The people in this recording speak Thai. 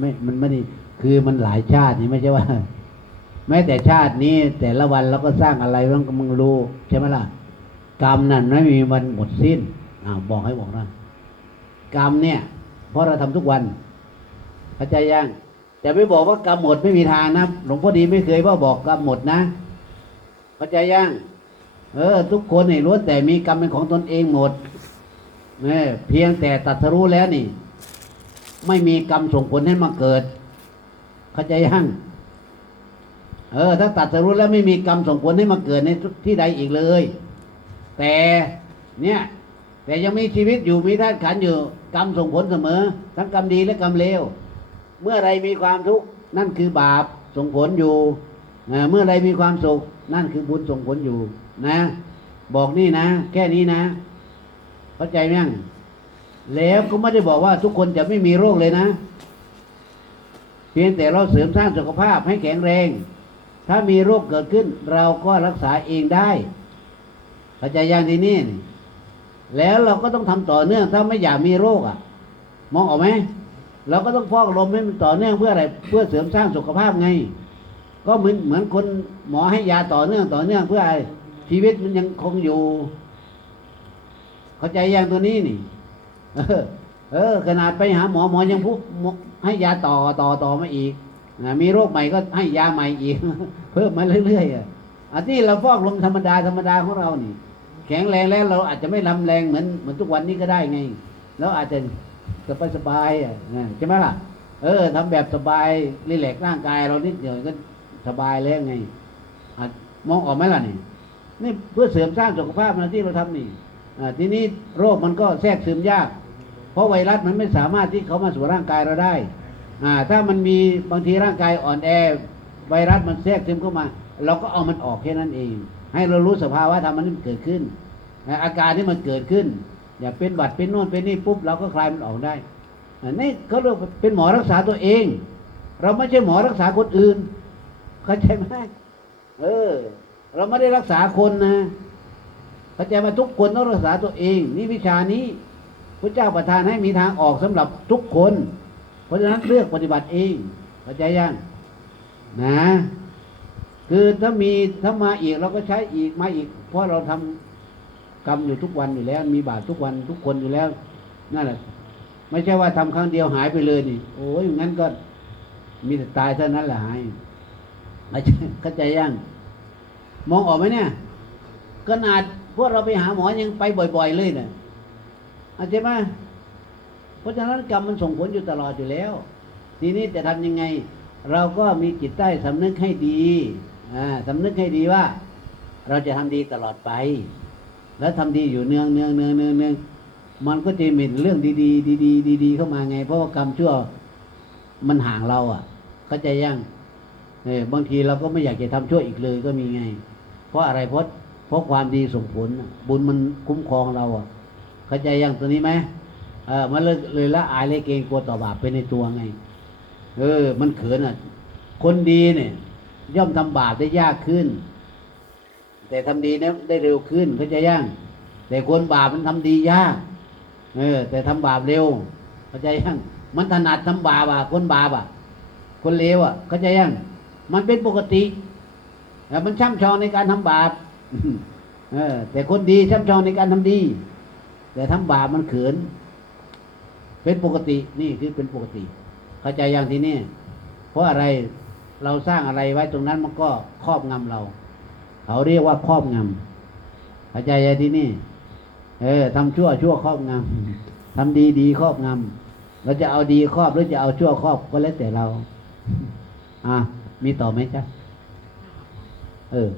ไม่ มันไม่ได้คือมันหลายชาตินี่ไม่ใช่ว่า แม้แต่ชาตินี้ แต่ละวันเราก็สร้างอะไรบ้างก็มึงรู้ใช่ไหมล่ะ กรรมนั่นไม่มีวันหมดสิ้นอ่าบอกให้บอกนะกรรมเนี่ย เพราะเราทำทุกวันเข้าใจยังแต่ไม่บอกว่ากรรมหมดไม่มีทางนะหลวงพ่อดีไม่เคยว่าบอกกรรมหมดนะเข้าใจยังเออ ทุกคนเนี่ล้วนแต่มีกรรมเป็นของตนเองหมดเนี่ยเพียงแต่ตัดสรู้แล้วนี่ ไม่มีกรรมส่งผลให้มาเกิด เข้าใจยังเออ ถ้าตัดสรู้แล้วไม่มีกรรมส่งผลให้มาเกิดในที่ใดอีกเลย แต่เนี่ย แต่ยังมีชีวิตอยู่มีธาตุขันอยู่ กรรมส่งผลเสมอ ทั้งกรรมดีและกรรมเลวเมื่อไรมีความทุกข์นั่นคือบาปส่งผลอยู่เมื่อไรมีความสุข นั่นคือบุญส่งผลอยู่นะ บอกนี่นะ แค่นี้นะ เข้าใจไหมยัง แล้วก็ไม่ได้บอกว่าทุกคนจะไม่มีโรคเลยนะ เพียงแต่เราเสริมสร้างสุขภาพให้แข็งแรง ถ้ามีโรคเกิดขึ้น เราก็รักษาเองได้เข้าใจยังทีนี้นี่ แล้วเราก็ต้องทำต่อเนื่อง ถ้าไม่อยากมีโรคอะ มองออกไหมเราก็ต้องฟอกลมให้มันต่อเนื่องเพื่ออะไร เพื่อเสริมสร้างสุขภาพไง ก็เหมือนเหมือนคนหมอให้ยาต่อเนื่องต่อเนื่องเพื่ออะไรชีวิตมันยังคงอยู่ เข้าใจยังตัวนี้นี่ เออเออ ขนาดไปหาหมอหมอยังพูดให้ยาต่อต่อต่อมาอีกนะมีโรคใหม่ก็ให้ยาใหม่อีก เพิ่มมาเรื่อยๆอะอันที่เราฟอกลมธรรมดาธรรมดาของเรานี่ แข็งแรงแล้วเราอาจจะไม่ลำแรงเหมือนเหมือนทุกวันนี้ก็ได้ไงแล้วอาจจะสบายสบายๆอะใช่ไหมล่ะ เออทำแบบสบายรีแลกซ์ร่างกายเรานิดเดียวก็สบายแล้วไงอมองออกไหมล่ะนี่นี่เพื่อเสริมสร้างสุขภาพนะที่เราทำนี่ ทีนี้โรคมันก็แทรกซึมยาก เพราะไวรัสมันไม่สามารถที่เขามาสู่ร่างกายเราได้าถ้ามันมีบางทีร่างกายอ่อนแอ ไวรัสมันแทรกซึมเข้ามา เราก็เอามันออกแค่นั้นเอง ให้เรารู้สภาวะธรรมมันเกิดขึ้น อาการที่มันเกิดขึ้น อย่าเป็นหวัดเป็นโน่นเป็นนี่ปุ๊บเราก็คลายมันออกได้นี่เขาเรียกเป็นหมอรักษาตัวเอง เราไม่ใช่หมอรักษาคนอื่นเข้าใจไหมเออ เราไม่ได้รักษาคนนะ เข้าใจไหมทุกคนต้องรักษาตัวเอง นี่วิชานี้พระเจ้าประทานให้มีทางออกสำหรับทุกคน เพราะฉะนั้นเลือกปฏิบัติเองเข้าใจยังนะ คือถ้ามีถ้ามาอีกเราก็ใช้อีกมาอีก เพราะเราทำกรรมอยู่ทุกวันอยู่แล้ว มีบาปทุกวันทุกคนอยู่แล้วนั่นแหละไม่ใช่ว่าทำครั้งเดียวหายไปเลยนี่โอ้ยงั้นก็มีแต่ตายเท่านั้นแหละหายเข้าใจยังมองออกไหมเนี่ยขนาด วกเราไปหาหมอยังไปบ่อย ๆ เลยเนี่ยอาใช่ไหมเพราะฉะนั้นกรรมมันส่งผลอยู่ตลอดอยู่แล้ว ทีนี้จะทำยังไง เราก็มีจิตใต้สำนึกให้ดีอ่าสำนึกให้ดีว่า เราจะทำดีตลอดไป แล้วทำดีอยู่เนืองเนืองเนืองเนืองเนืองมันก็จะมีเรื่องดีๆดีๆดีๆเข้ามาไง เพราะว่ากรรมชั่วมันห่างเรา อะ เข้าใจยังเออบางทีเราก็ไม่อยากจะทำชั่วอีกเลยก็มีไง เพราะอะไรเพราะ เพราะความดีส่งผล บุญมันคุ้มครองเราอะเข้าใจยังตัวนี้ไหมเออมันเลยเลยละอายเลยเกรงกลัวต่อบาปไปในตัวไง เออ มันเขินอะ คนดีเนี่ย ย่อมทำบาปได้ยากขึ้น แต่ทำดีเนี่ยได้เร็วขึ้นเข้าใจยังแต่คนบาปมันทำดียากเออ แต่ทำบาปเร็วเข้าใจยังมันถนัดทำบาปอะ คนบาปอะ คนเลวอะเข้าใจยังมันเป็นปกติแต่มันช่ำชองในการทำบาป เออ แต่คนดีช่ำชองในการทำดี แต่ทำบาปมันเขิน เป็นปกตินี่คือเป็นปกติ เข้าใจอย่างที่นี่ เพราะอะไรเราสร้างอะไรไว้ตรงนั้นมันก็ครอบงำเรา เขาเรียกว่าครอบงำเข้าใจอย่างที่นี่ เออทำชั่วชั่วครอบงำทำดีดีครอบงำเราจะเอาดีครอบหรือจะเอาชั่วครอบก็แล้วแต่เรา อะมีต่อไหมจ๊ะเออ